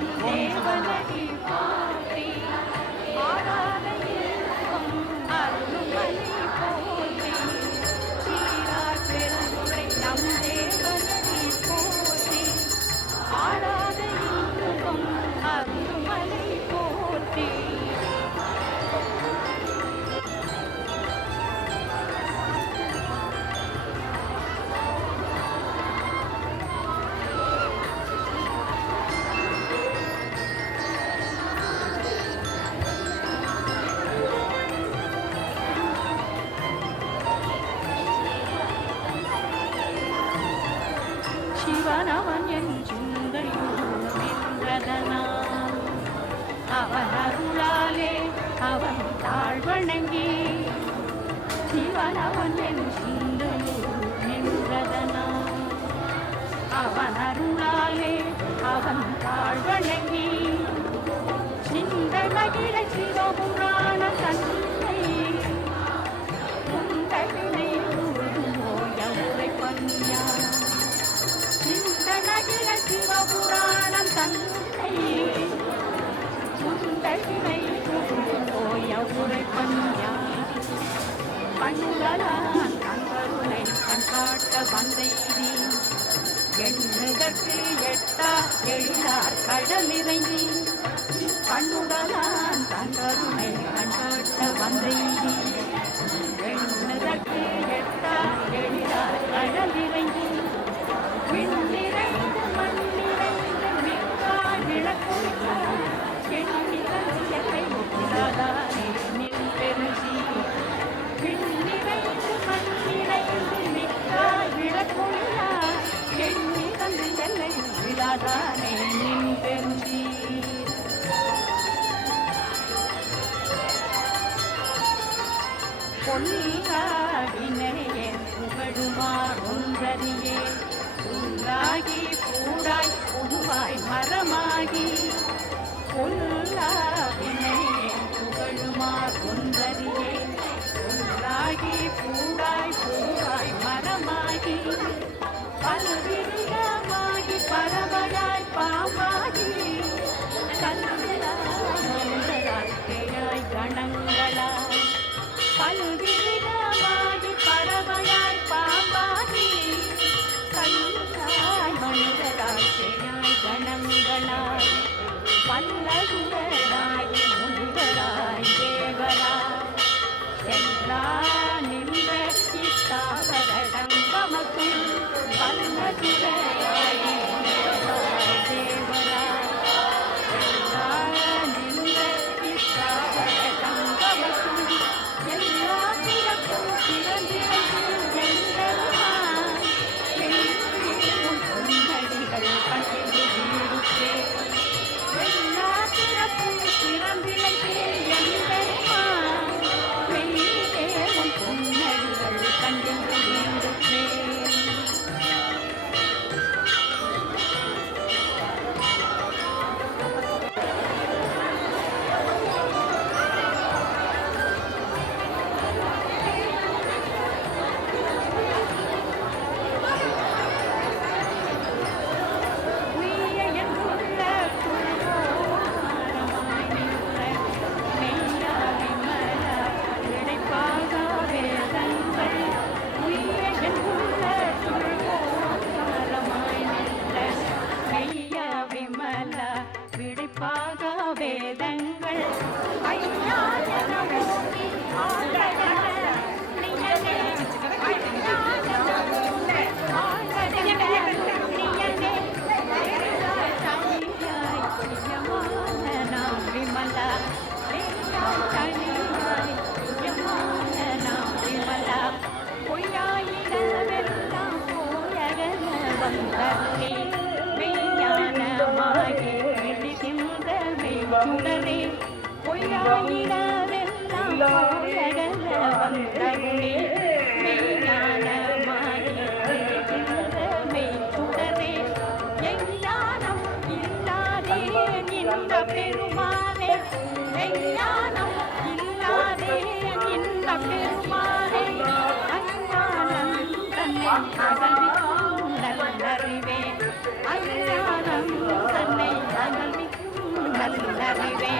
你喜欢的地方 சிவனவன் தாழ் வணங்கி சிவனவன் என் சிந்தையுன்றதனா அவன் அருளாலே அவன் தாழ் வணங்கி சிந்தை மகிழ சிவபுராண தந்தை உந்தவினை உருமோய உரை பன்யா சிந்தை மகிழ சிவபுராணம் தந்தை உந்தவினை கண்களான் கண்களுனை கண்காட்ட வந்தெய்தி எண்ணுதற்கு எட்டா எழிலார் கடலிறங்கி கண்ணுடலான் கண்கருணை கண்காட்ட வந்தெய்தி புல்லாகி கூடாய் புதுவாய் மரமாகி. புல்லாவினை புகழுமா குந்தரியே புல்லாகி கூடாய் புதுவாய் மரமாகி. பல்விரியாமாகி பரவலாய் பாமாகி. கல்ல quán lớn பெருமானே மெய்ஞானம் இல்லாதே இந்த பெருமானே அஞ்ஞானந்தன் அகல்வி நல்லறிவே அஞ்ஞானம் தன்னை நல்லறிவே